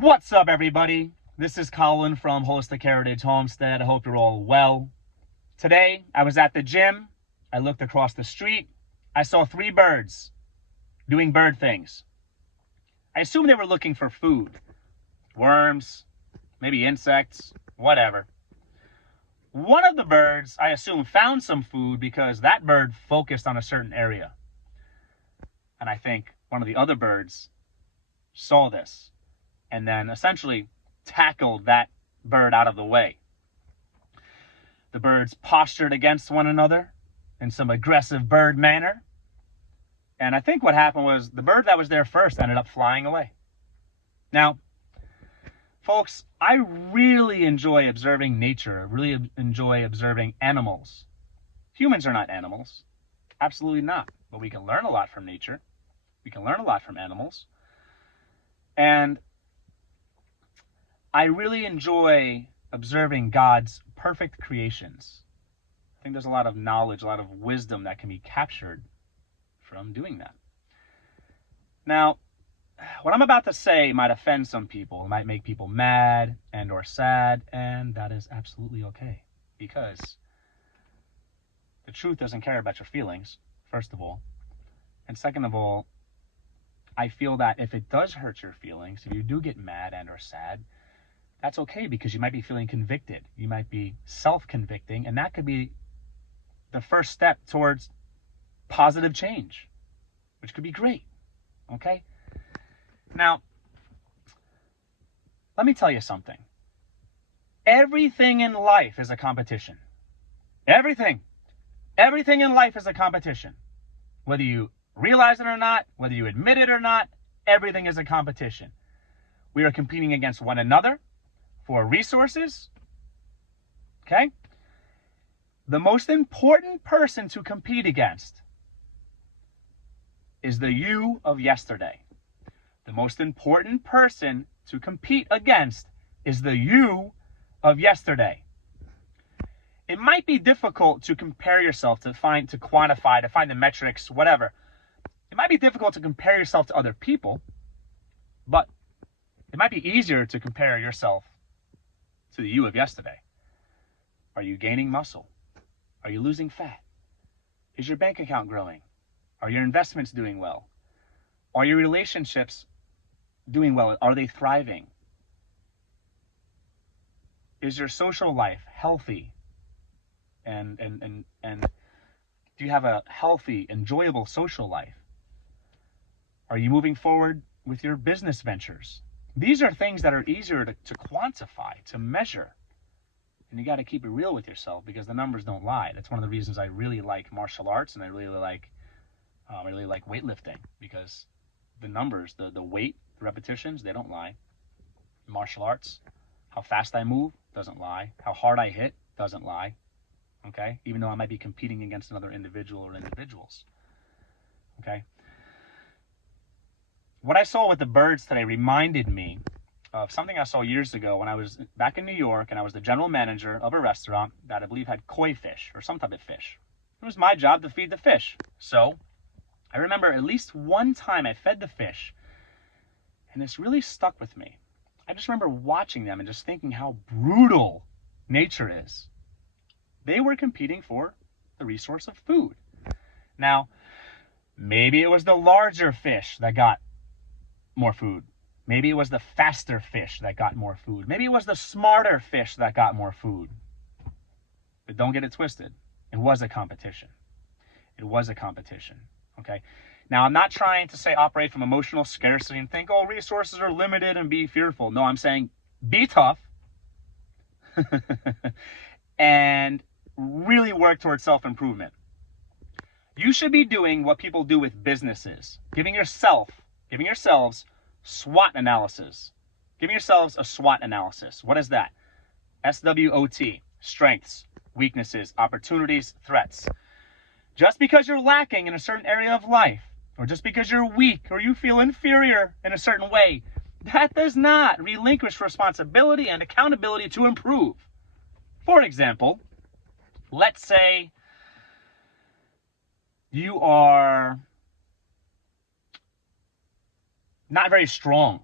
What's up, everybody? This is Colin from Holistic Heritage Homestead. I hope you're all well. Today, I was at the gym. I looked across the street. I saw 3 birds doing bird things. I assume they were looking for food. Worms, maybe insects, whatever. One of the birds, I assume, found some food because that bird focused on a certain area. And I think one of the other birds saw this and then essentially tackled that bird out of the way. The birds postured against one another in some aggressive bird manner. And I think what happened was the bird that was there first ended up flying away. Now, folks, I really enjoy observing nature. I really enjoy observing animals. Humans are not animals. Absolutely not. But we can learn a lot from nature. We can learn a lot from animals. And I really enjoy observing God's perfect creations. I think there's a lot of knowledge, a lot of wisdom that can be captured from doing that. Now, what I'm about to say might offend some people. It might make people mad and or sad, and that is absolutely okay. Because the truth doesn't care about your feelings, first of all. And second of all, I feel that if it does hurt your feelings, if you do get mad and or sad, that's okay, because you might be feeling convicted. You might be self-convicting, and that could be the first step towards positive change, which could be great, okay? Now, let me tell you something. Everything in life is a competition. Everything in life is a competition. Whether you realize it or not, whether you admit it or not, everything is a competition. We are competing against one another for resources, okay? The most important person to compete against is the you of yesterday. The most important person to compete against is the you of yesterday. It might be difficult to compare yourself, to quantify, to find the metrics, whatever. It might be difficult to compare yourself to other people, but it might be easier to compare yourself to the you of yesterday. Are you gaining muscle? Are you losing fat? Is your bank account growing? Are your investments doing well? Are your relationships doing well? Are they thriving? Is your social life healthy? And do you have a healthy, enjoyable social life? Are you moving forward with your business ventures? These are things that are easier to quantify, to measure. And you got to keep it real with yourself, because the numbers don't lie. That's one of the reasons I really like martial arts, and I really like weightlifting, because the numbers, the weight, the repetitions, they don't lie. Martial arts, how fast I move doesn't lie. How hard I hit doesn't lie. Okay? Even though I might be competing against another individual or individuals. Okay? What I saw with the birds today reminded me of something I saw years ago when I was back in New York, and I was the general manager of a restaurant that I believe had koi fish or some type of fish. It was my job to feed the fish. So I remember at least one time I fed the fish, and this really stuck with me. I just remember watching them and just thinking how brutal nature is. They were competing for the resource of food. Now, maybe it was the larger fish that got more food. Maybe it was the faster fish that got more food. Maybe it was the smarter fish that got more food. But don't get it twisted. It was a competition. It was a competition. Okay? Now, I'm not trying to say operate from emotional scarcity and think, oh, resources are limited and be fearful. No, I'm saying be tough and really work towards self-improvement. You should be doing what people do with businesses, giving yourselves SWOT analysis. Giving yourselves a SWOT analysis. What is that? SWOT, strengths, weaknesses, opportunities, threats. Just because you're lacking in a certain area of life, or just because you're weak or you feel inferior in a certain way, that does not relinquish responsibility and accountability to improve. For example, let's say you are not very strong.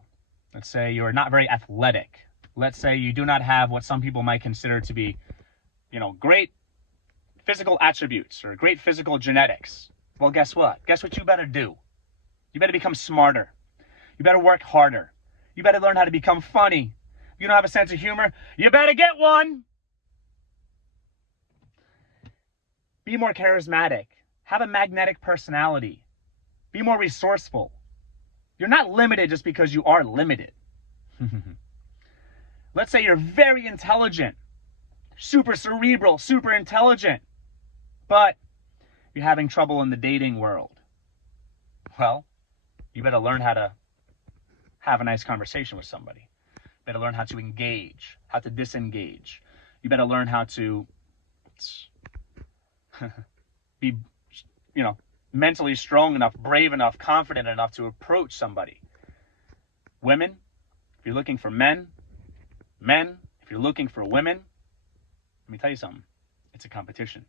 Let's say you're not very athletic. Let's say you do not have what some people might consider to be, great physical attributes or great physical genetics. Well, guess what? Guess what you better do? You better become smarter. You better work harder. You better learn how to become funny. If you don't have a sense of humor, you better get one. Be more charismatic. Have a magnetic personality. Be more resourceful. You're not limited just because you are limited. Let's say you're very intelligent, super cerebral, super intelligent, but you're having trouble in the dating world. Well, you better learn how to have a nice conversation with somebody. You better learn how to engage, how to disengage. You better learn how to be, mentally strong enough, brave enough, confident enough to approach somebody. Women, if you're looking for men, if you're looking for women, let me tell you something. It's a competition.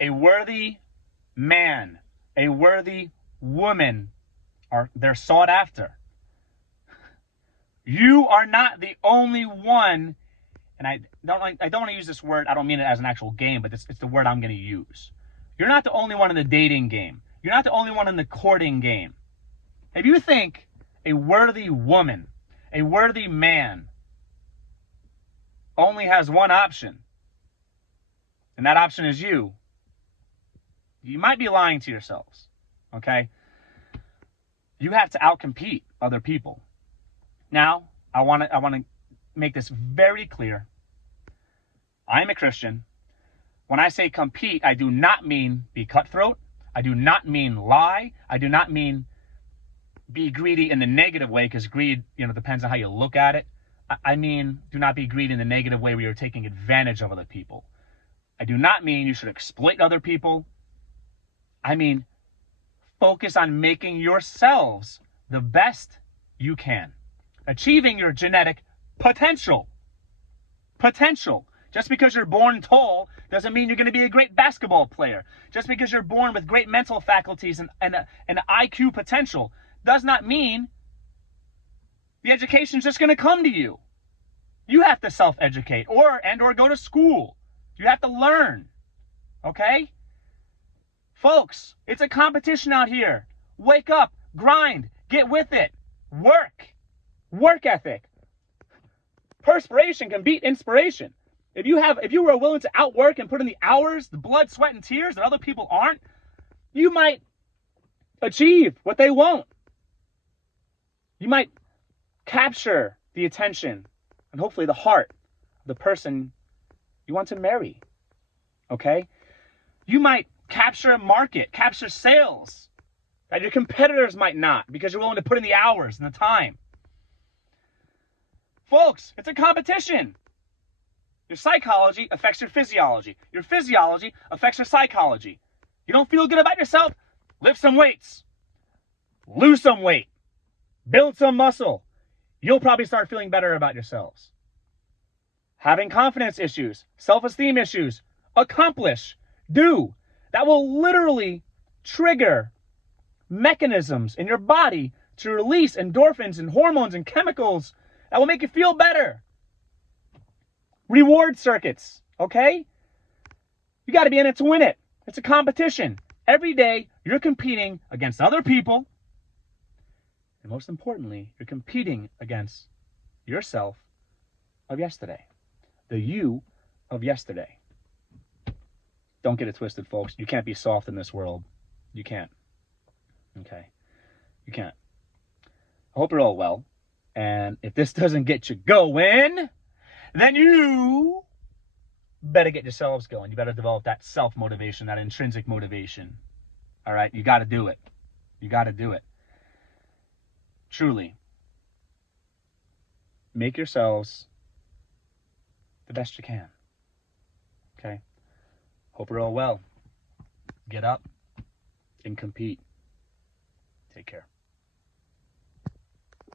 A worthy man, a worthy woman, they're sought after. You are not the only one, and I don't want to use this word. I don't mean it as an actual game, but it's the word I'm going to use. You're not the only one in the dating game. You're not the only one in the courting game. If you think a worthy woman, a worthy man only has one option, and that option is you might be lying to yourselves, okay? You have to outcompete other people. Now, I want to make this very clear. I'm a Christian. When I say compete, I do not mean be cutthroat. I do not mean lie. I do not mean be greedy in the negative way, because greed, depends on how you look at it. I mean, do not be greedy in the negative way where you're taking advantage of other people. I do not mean you should exploit other people. I mean, focus on making yourselves the best you can. Achieving your genetic potential. Just because you're born tall doesn't mean you're going to be a great basketball player. Just because you're born with great mental faculties and IQ potential does not mean the education's just going to come to you. You have to self-educate or go to school. You have to learn. Okay? Folks, it's a competition out here. Wake up, grind, get with it. Work ethic. Perspiration can beat inspiration. If you were willing to outwork and put in the hours, the blood, sweat, and tears that other people aren't, you might achieve what they won't. You might capture the attention and hopefully the heart of the person you want to marry. Okay? You might capture a market, capture sales that your competitors might not, because you're willing to put in the hours and the time. Folks, it's a competition. Your psychology affects your physiology. Your physiology affects your psychology. You don't feel good about yourself? Lift some weights. Lose some weight. Build some muscle. You'll probably start feeling better about yourselves. Having confidence issues, self-esteem issues, accomplish, do. That will literally trigger mechanisms in your body to release endorphins and hormones and chemicals that will make you feel better. Reward circuits, okay? You got to be in it to win it. It's a competition. Every day, you're competing against other people. And most importantly, you're competing against yourself of yesterday. The you of yesterday. Don't get it twisted, folks. You can't be soft in this world. You can't. Okay? You can't. I hope you're all well. And if this doesn't get you going, then you better get yourselves going. You better develop that self-motivation, that intrinsic motivation. All right? You got to do it. You got to do it. Truly. Make yourselves the best you can. Okay? Hope you're all well. Get up and compete. Take care.